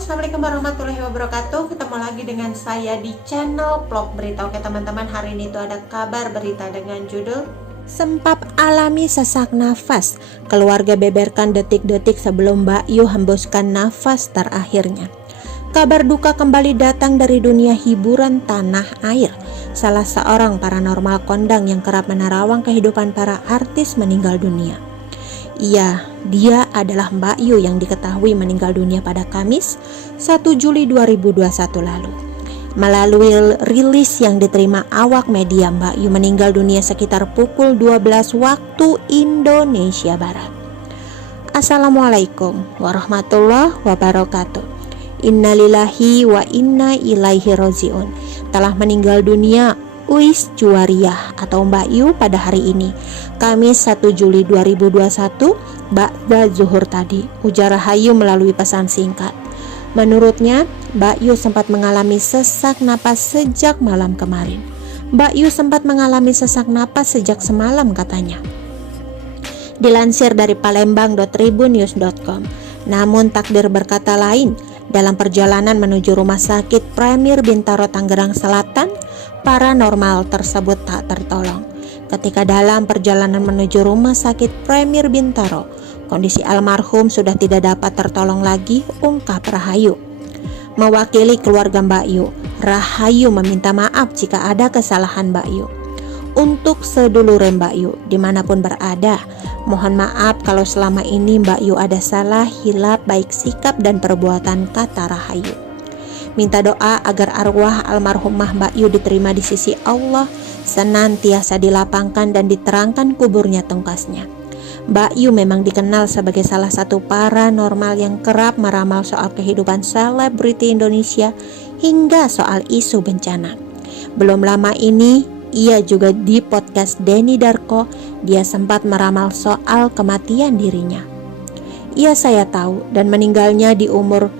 Assalamualaikum warahmatullahi wabarakatuh. Ketemu lagi dengan saya di channel vlog berita. Oke teman-teman, hari ini itu ada kabar berita dengan judul Sempap alami sesak nafas, keluarga beberkan detik-detik sebelum Mbak Yu hembuskan nafas terakhirnya. Kabar duka kembali datang dari dunia hiburan tanah air. Salah seorang paranormal kondang yang kerap menerawang kehidupan para artis meninggal dunia. Iya, dia adalah Mbak Yu yang diketahui meninggal dunia pada Kamis 1 Juli 2021 lalu. Melalui rilis yang diterima awak media, Mbak Yu meninggal dunia sekitar pukul 12 waktu Indonesia Barat. Assalamualaikum warahmatullahi wabarakatuh. Innalillahi wa inna ilaihi rajiun. Telah meninggal dunia Uis Juwariah atau Mbak Yu pada hari ini, Kamis 1 Juli 2021, ba'da zuhur tadi, ujar Rahayu melalui pesan singkat. Menurutnya, Mbak Yu sempat mengalami sesak napas sejak malam kemarin. Mbak Yu sempat mengalami sesak napas sejak semalam katanya. Dilansir dari palembang.tribunnews.com. Namun takdir berkata lain. Dalam perjalanan menuju Rumah Sakit Premier Bintaro Tangerang Selatan, paranormal tersebut tak tertolong. Ketika dalam perjalanan menuju Rumah Sakit Premier Bintaro, kondisi almarhum sudah tidak dapat tertolong lagi, ungkap Rahayu. Mewakili keluarga Mbak Yu, Rahayu meminta maaf jika ada kesalahan Mbak Yu. Untuk sedulure Mbak Yu dimanapun berada, mohon maaf kalau selama ini Mbak Yu ada salah, hilap baik sikap dan perbuatan, kata Rahayu. Minta doa agar arwah almarhumah Mbak Yu diterima di sisi Allah, senantiasa dilapangkan dan diterangkan kuburnya tungkasnya. Mbak Yu memang dikenal sebagai salah satu paranormal yang kerap meramal soal kehidupan selebriti Indonesia hingga soal isu bencana. Belum lama ini, ia juga di podcast Denny Darko, dia sempat meramal soal kematian dirinya. Ia saya tahu dan meninggalnya di umur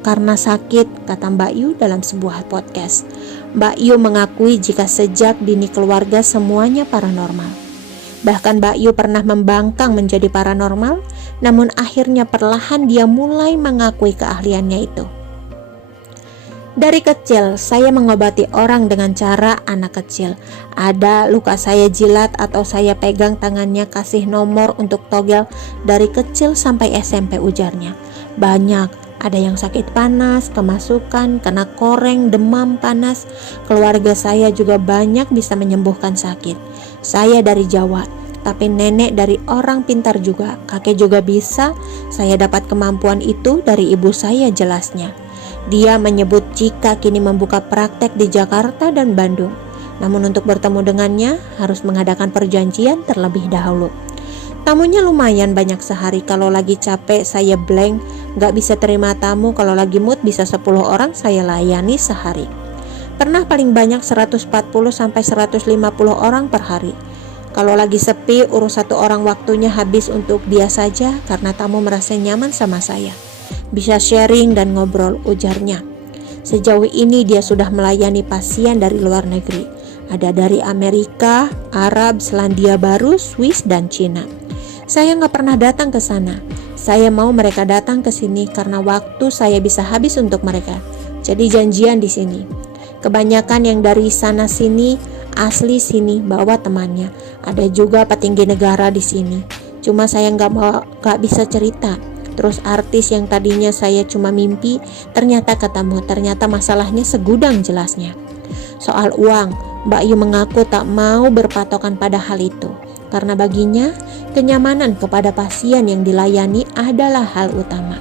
karena sakit, kata Mbak Yu dalam sebuah podcast. Mbak Yu mengakui jika sejak dini keluarga semuanya paranormal. Bahkan Mbak Yu pernah membangkang menjadi paranormal, namun akhirnya perlahan dia mulai mengakui keahliannya itu. Dari kecil, saya mengobati orang dengan cara anak kecil. Ada luka saya jilat atau saya pegang tangannya kasih nomor untuk togel dari kecil sampai SMP, ujarnya. Banyak, ada yang sakit panas, kemasukan, kena koreng, demam panas. Keluarga saya juga banyak bisa menyembuhkan sakit. Saya dari Jawa, tapi nenek dari orang pintar juga. Kakek juga bisa. Saya dapat kemampuan itu dari ibu saya, jelasnya. Dia menyebut jika kini membuka praktek di Jakarta dan Bandung. Namun untuk bertemu dengannya harus mengadakan perjanjian terlebih dahulu. Tamunya lumayan banyak sehari. Kalau lagi capek saya blank, gak bisa terima tamu. Kalau lagi mood bisa 10 orang saya layani sehari. Pernah paling banyak 140 sampai 150 orang per hari. Kalau lagi sepi, urus 1 orang waktunya habis untuk dia saja karena tamu merasa nyaman sama saya. Bisa sharing dan ngobrol, ujarnya. Sejauh ini dia sudah melayani pasien dari luar negeri. Ada dari Amerika, Arab, Selandia Baru, Swiss, dan Cina. Saya nggak pernah datang ke sana. Saya mau mereka datang ke sini karena waktu saya bisa habis untuk mereka. Jadi janjian di sini. Kebanyakan yang dari sana sini, asli sini bawa temannya. Ada juga petinggi negara di sini. Cuma saya nggak bisa cerita. Terus artis yang tadinya saya cuma mimpi, ternyata ketemu, ternyata masalahnya segudang, jelasnya. Soal uang, Mbak Yu mengaku tak mau berpatokan pada hal itu. Karena baginya, kenyamanan kepada pasien yang dilayani adalah hal utama.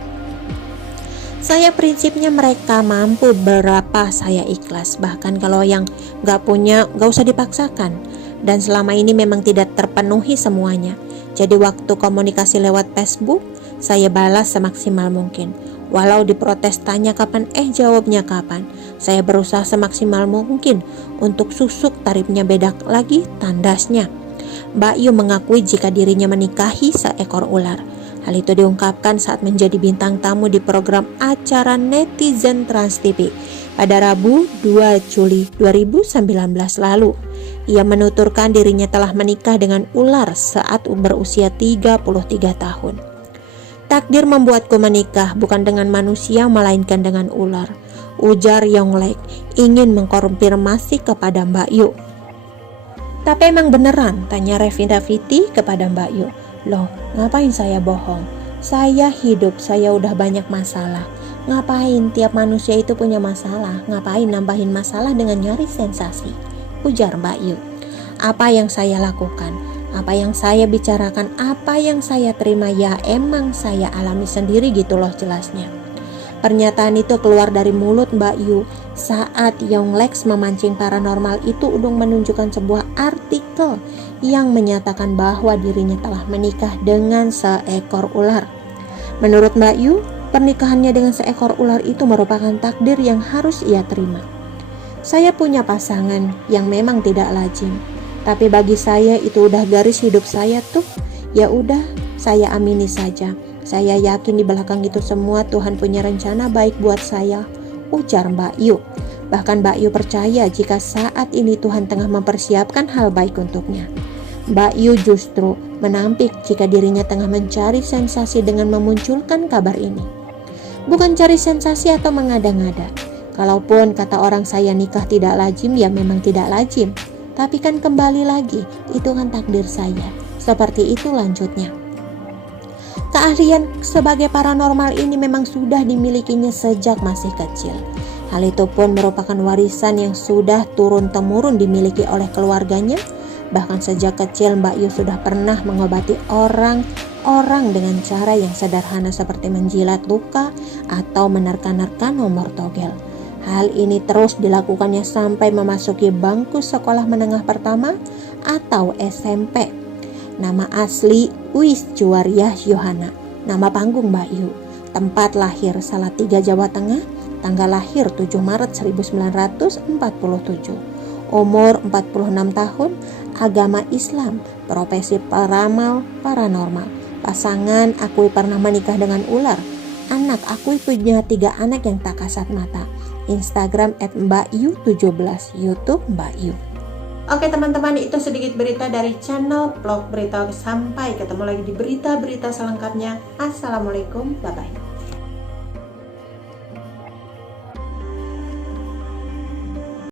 Saya prinsipnya mereka mampu berapa saya ikhlas. Bahkan kalau yang gak punya, gak usah dipaksakan. Dan selama ini memang tidak terpenuhi semuanya. Jadi waktu komunikasi lewat Facebook, saya balas semaksimal mungkin. Walau diprotes tanya kapan, jawabnya kapan. Saya berusaha semaksimal mungkin untuk susuk tarifnya beda lagi, tandasnya. Mbak Yu mengakui jika dirinya menikahi seekor ular. Hal itu diungkapkan saat menjadi bintang tamu di program acara Netizen Trans TV pada Rabu 2 Juli 2019 lalu. Ia menuturkan dirinya telah menikah dengan ular saat berusia 33 tahun. Takdir membuatku menikah bukan dengan manusia melainkan dengan ular, ujar Yonglek ingin mengkonfirmasi kepada Mbak Yu. Tapi emang beneran? Tanya Revina Fiti kepada Mbak Yu. Loh, ngapain saya bohong? Saya hidup, saya udah banyak masalah. Ngapain tiap manusia itu punya masalah? Ngapain nambahin masalah dengan nyari sensasi? Ujar Mbak Yu. Apa yang saya lakukan, apa yang saya bicarakan, apa yang saya terima ya emang saya alami sendiri gitu loh jelasnya. Pernyataan itu keluar dari mulut Mbak Yu saat Yonglek memancing paranormal itu udung menunjukkan sebuah artikel yang menyatakan bahwa dirinya telah menikah dengan seekor ular. Menurut Mbak Yu, pernikahannya dengan seekor ular itu merupakan takdir yang harus ia terima. Saya punya pasangan yang memang tidak lazim, tapi bagi saya itu udah garis hidup saya tuh. Ya udah, saya amini saja. Saya yakin di belakang itu semua Tuhan punya rencana baik buat saya, ujar Mbak Yu. Bahkan Mbak Yu percaya jika saat ini Tuhan tengah mempersiapkan hal baik untuknya. Mbak Yu justru menampik jika dirinya tengah mencari sensasi dengan memunculkan kabar ini. Bukan cari sensasi atau mengada-ngada. Kalaupun kata orang saya nikah tidak lazim, ya memang tidak lazim. Tapi kan kembali lagi, itu kan takdir saya. Seperti itu lanjutnya. Keahlian sebagai paranormal ini memang sudah dimilikinya sejak masih kecil. Hal itu pun merupakan warisan yang sudah turun-temurun dimiliki oleh keluarganya. Bahkan sejak kecil Mbak Yu sudah pernah mengobati orang dengan cara yang sederhana seperti menjilat luka atau menerka-nerka nomor togel. Hal ini terus dilakukannya sampai memasuki bangku sekolah menengah pertama atau SMP. Nama asli Uis Juwariah Yohana, nama panggung Mbak Yu. Tempat lahir Salatiga, Jawa Tengah, tanggal lahir 7 Maret 1947. Umur 46 tahun, agama Islam, profesi peramal paranormal. Pasangan akui pernah menikah dengan ular. Anak akui punya 3 anak yang tak kasat mata. Instagram @mbakyu17, YouTube Mbak Yu. Oke teman-teman, itu sedikit berita dari channel Vlog Berita. Sampai ketemu lagi di berita-berita selengkapnya. Assalamualaikum, bye-bye.